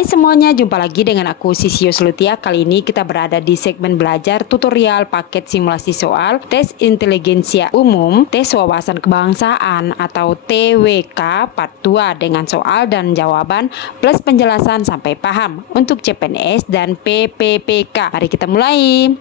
Hai semuanya, jumpa lagi dengan aku Sisius Lutia. Kali ini kita berada di segmen belajar tutorial paket simulasi soal tes inteligensia umum, tes wawasan kebangsaan atau TWK part 2 dengan soal dan jawaban plus penjelasan sampai paham untuk CPNS dan PPPK. Mari kita mulai.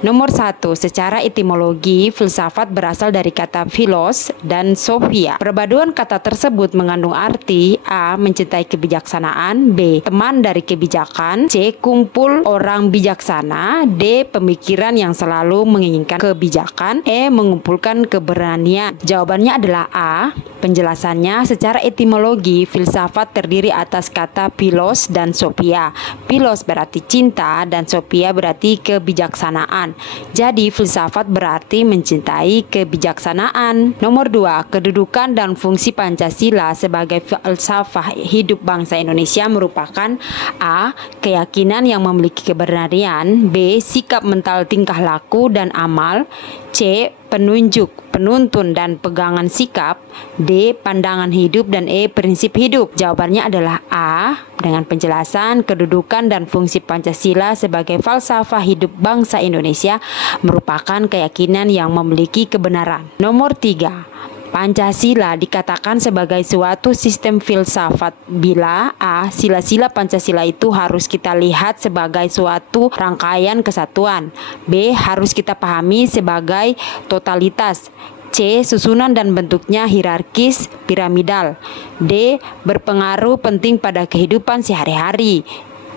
Nomor 1. Secara etimologi, filsafat berasal dari kata philos dan sophia. Perpaduan kata tersebut mengandung arti A. Mencintai kebijaksanaan, B. Teman dari kebijakan, C. Kumpul orang bijaksana, D. Pemikiran yang selalu menginginkan kebijakan, E. Mengumpulkan keberanian. Jawabannya adalah A. Penjelasannya, secara etimologi, filsafat terdiri atas kata philos dan sophia. Philos berarti cinta dan sophia berarti kebijaksanaan. Jadi filsafat berarti mencintai kebijaksanaan. Nomor 2. Kedudukan dan fungsi Pancasila sebagai falsafah hidup bangsa Indonesia merupakan A. Keyakinan yang memiliki kebenaran, B. Sikap mental tingkah laku dan amal, C. Penunjuk, penuntun dan pegangan sikap, D. Pandangan hidup, dan E. Prinsip hidup. Jawabannya adalah A. Dengan penjelasan, kedudukan dan fungsi Pancasila sebagai falsafah hidup bangsa Indonesia merupakan keyakinan yang memiliki kebenaran. Nomor 3. Pancasila dikatakan sebagai suatu sistem filsafat bila A. Sila-sila Pancasila itu harus kita lihat sebagai suatu rangkaian kesatuan, B. Harus kita pahami sebagai totalitas, C. Susunan dan bentuknya hierarkis piramidal, D. Berpengaruh penting pada kehidupan sehari-hari,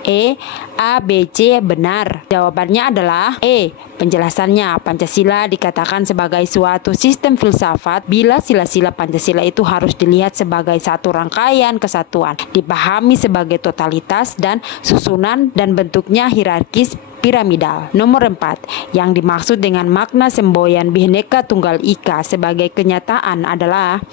E. A, B, C benar. Jawabannya adalah E. Penjelasannya, Pancasila dikatakan sebagai suatu sistem filsafat bila sila-sila Pancasila itu harus dilihat sebagai satu rangkaian kesatuan, dipahami sebagai totalitas dan susunan dan bentuknya hierarkis piramidal. Nomor 4. Yang dimaksud dengan makna semboyan Bhinneka Tunggal Ika sebagai kenyataan adalah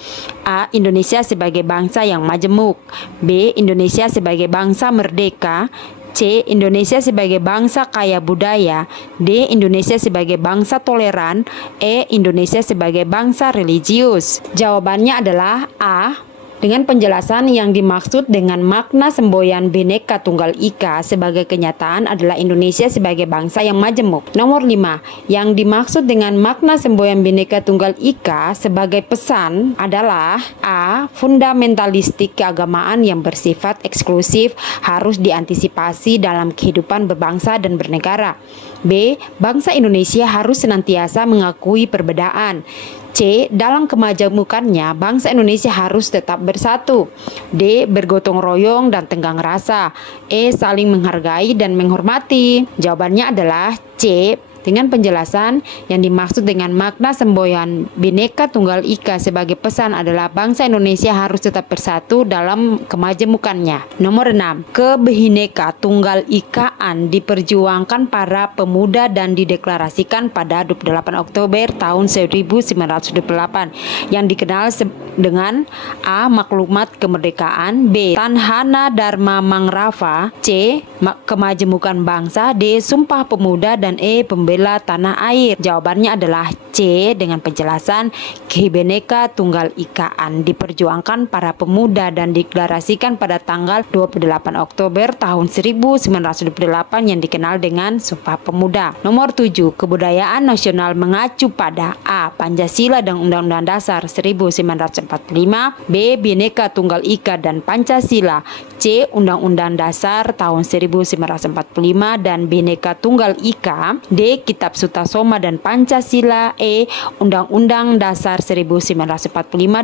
A. Indonesia sebagai bangsa yang majemuk, B. Indonesia sebagai bangsa merdeka, C. Indonesia sebagai bangsa kaya budaya, D. Indonesia sebagai bangsa toleran, E. Indonesia sebagai bangsa religius. Jawabannya adalah A. Dengan penjelasan, yang dimaksud dengan makna semboyan Bhinneka Tunggal Ika sebagai kenyataan adalah Indonesia sebagai bangsa yang majemuk. Nomor 5. Yang dimaksud dengan makna semboyan Bhinneka Tunggal Ika sebagai pesan adalah A. Fundamentalistik keagamaan yang bersifat eksklusif harus diantisipasi dalam kehidupan berbangsa dan bernegara, B. Bangsa Indonesia harus senantiasa mengakui perbedaan, C. Dalam kemajemukannya, bangsa Indonesia harus tetap bersatu, D. Bergotong royong dan tenggang rasa, E. Saling menghargai dan menghormati. Jawabannya adalah C. Dengan penjelasan, yang dimaksud dengan makna semboyan Bhinneka Tunggal Ika sebagai pesan adalah bangsa Indonesia harus tetap bersatu dalam kemajemukannya. Nomor 6. Kebhinneka Tunggal Ikaan diperjuangkan para pemuda dan dideklarasikan pada 28 Oktober tahun 1928 yang dikenal dengan A. Maklumat Kemerdekaan, B. Tanhana Dharma Mangrava, C. Kemajemukan Bangsa, D. Sumpah Pemuda, dan E. Pembela Tanah Air. Jawabannya adalah C. Dengan penjelasan, Bhinneka Tunggal Ikaan diperjuangkan para pemuda dan dideklarasikan pada tanggal 28 Oktober tahun 1928 yang dikenal dengan Sumpah Pemuda. Nomor 7. Kebudayaan nasional mengacu pada A. Pancasila dan Undang-Undang Dasar 1945, B. Bhinneka Tunggal Ika dan Pancasila, C. Undang-Undang Dasar tahun 1945 dan Bhinneka Tunggal Ika, D. Kitab Sutasoma dan Pancasila, E. Undang-Undang Dasar 1945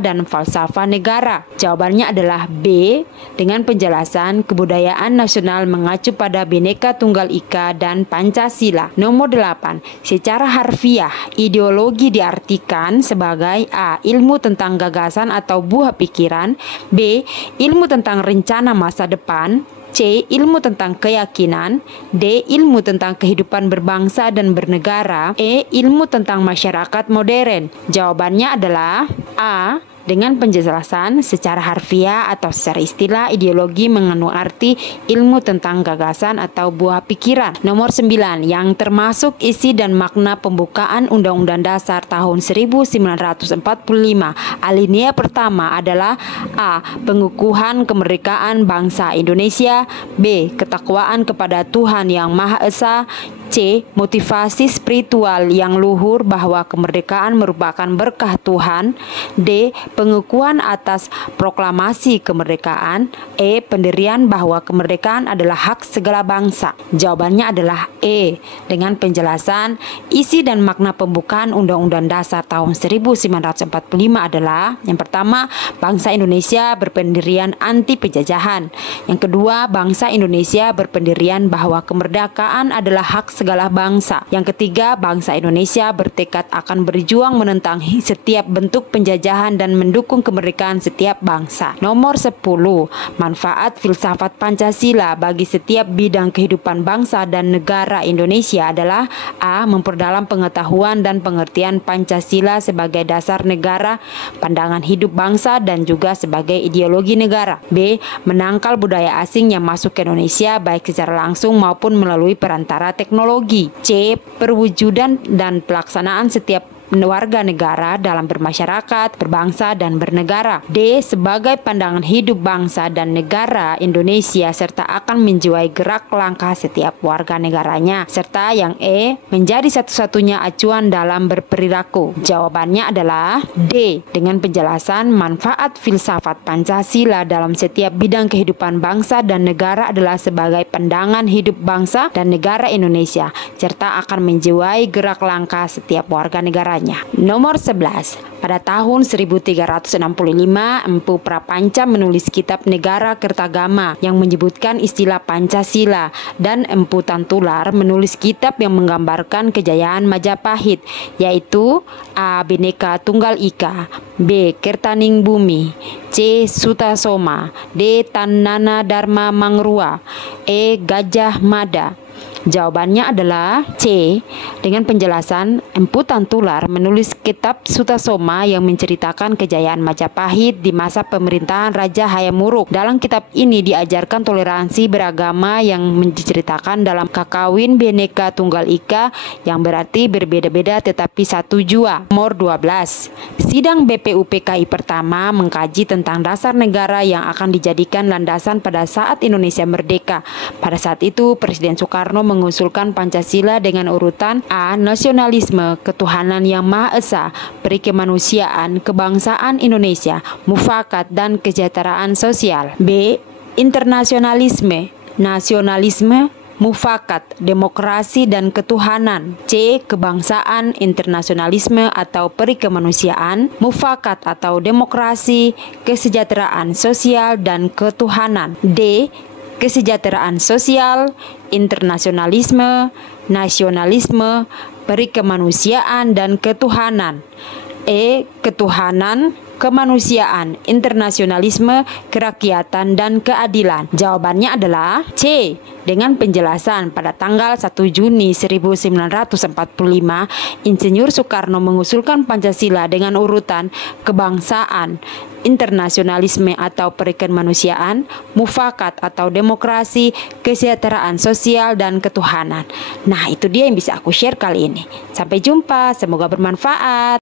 dan Falsafah Negara. Jawabannya adalah B. Dengan penjelasan, kebudayaan nasional mengacu pada Bhinneka Tunggal Ika dan Pancasila. Nomor 8. Secara harfiah, ideologi diartikan sebagai A. Ilmu tentang gagasan atau buah pikiran, B. Ilmu tentang rencana masa depan, C. Ilmu tentang keyakinan, D. Ilmu tentang kehidupan berbangsa dan bernegara, E. Ilmu tentang masyarakat modern. Jawabannya adalah A. dengan penjelasan secara harfiah atau secara istilah. Ideologi mengandung arti ilmu tentang gagasan atau buah pikiran. Nomor 9, yang termasuk isi dan makna pembukaan Undang-Undang Dasar tahun 1945. Alinea pertama adalah A. Pengukuhan kemerdekaan bangsa Indonesia. B. Ketakwaan kepada Tuhan Yang Maha Esa. C. Motivasi spiritual yang luhur bahwa kemerdekaan merupakan berkah Tuhan. D. Pengukuhan atas proklamasi kemerdekaan. E. Pendirian bahwa kemerdekaan adalah hak segala bangsa. Jawabannya adalah E. Dengan penjelasan, isi dan makna pembukaan Undang-Undang Dasar tahun 1945 adalah: yang pertama, bangsa Indonesia berpendirian anti penjajahan. Yang kedua, bangsa Indonesia berpendirian bahwa kemerdekaan adalah hak segala bangsa. Yang ketiga, bangsa Indonesia bertekad akan berjuang menentang setiap bentuk penjajahan dan mendukung kemerdekaan setiap bangsa. Nomor 10, manfaat filsafat Pancasila bagi setiap bidang kehidupan bangsa dan negara Indonesia adalah: A. Memperdalam pengetahuan dan pengertian Pancasila sebagai dasar negara, pandangan hidup bangsa, dan juga sebagai ideologi negara. B. Menangkal budaya asing yang masuk ke Indonesia baik secara langsung maupun melalui perantara teknologi. C. Perwujudan dan pelaksanaan setiap warga negara dalam bermasyarakat, berbangsa, dan bernegara. D. Sebagai pandangan hidup bangsa dan negara Indonesia serta akan menjiwai gerak langkah setiap warga negaranya. Serta yang E. Menjadi satu-satunya acuan dalam berperilaku. Jawabannya adalah D. Dengan penjelasan, manfaat filsafat Pancasila dalam setiap bidang kehidupan bangsa dan negara adalah sebagai pandangan hidup bangsa dan negara Indonesia serta akan menjiwai gerak langkah setiap warga negara. Nomor 11, pada tahun 1365 Empu Prapanca menulis kitab Negara Kertagama yang menyebutkan istilah Pancasila, dan Empu Tantular menulis kitab yang menggambarkan kejayaan Majapahit, yaitu A. Bhinneka Tunggal Ika, B. Kertaning Bumi, C. Sutasoma, D. Tannana Dharma Mangrua, E. Gajah Mada. Jawabannya adalah C. Dengan penjelasan, Empu Tantular menulis kitab Sutasoma yang menceritakan kejayaan Majapahit di masa pemerintahan Raja Hayam Wuruk. Dalam kitab ini diajarkan toleransi beragama yang diceritakan dalam Kakawin Bhinneka Tunggal Ika yang berarti berbeda-beda tetapi satu jua. Nomor 12, sidang BPUPKI pertama mengkaji tentang dasar negara yang akan dijadikan landasan pada saat Indonesia merdeka. Pada saat itu Presiden Soekarno mengusulkan Pancasila dengan urutan A. Nasionalisme, ketuhanan yang Maha Esa, perikemanusiaan, kebangsaan Indonesia, mufakat, dan kesejahteraan sosial. B. Internasionalisme, nasionalisme, mufakat, demokrasi, dan ketuhanan. C. Kebangsaan, internasionalisme atau perikemanusiaan, mufakat atau demokrasi, kesejahteraan sosial, dan ketuhanan. D. Kesejahteraan sosial, internasionalisme, nasionalisme, perikemanusiaan, dan ketuhanan. E. Ketuhanan, kemanusiaan, internasionalisme, kerakyatan, dan keadilan. Jawabannya adalah C. Dengan penjelasan, pada tanggal 1 Juni 1945, Insinyur Soekarno mengusulkan Pancasila dengan urutan kebangsaan, internasionalisme atau perikemanusiaan, mufakat atau demokrasi, kesejahteraan sosial, dan ketuhanan. Nah, itu dia yang bisa aku share kali ini. Sampai jumpa, semoga bermanfaat.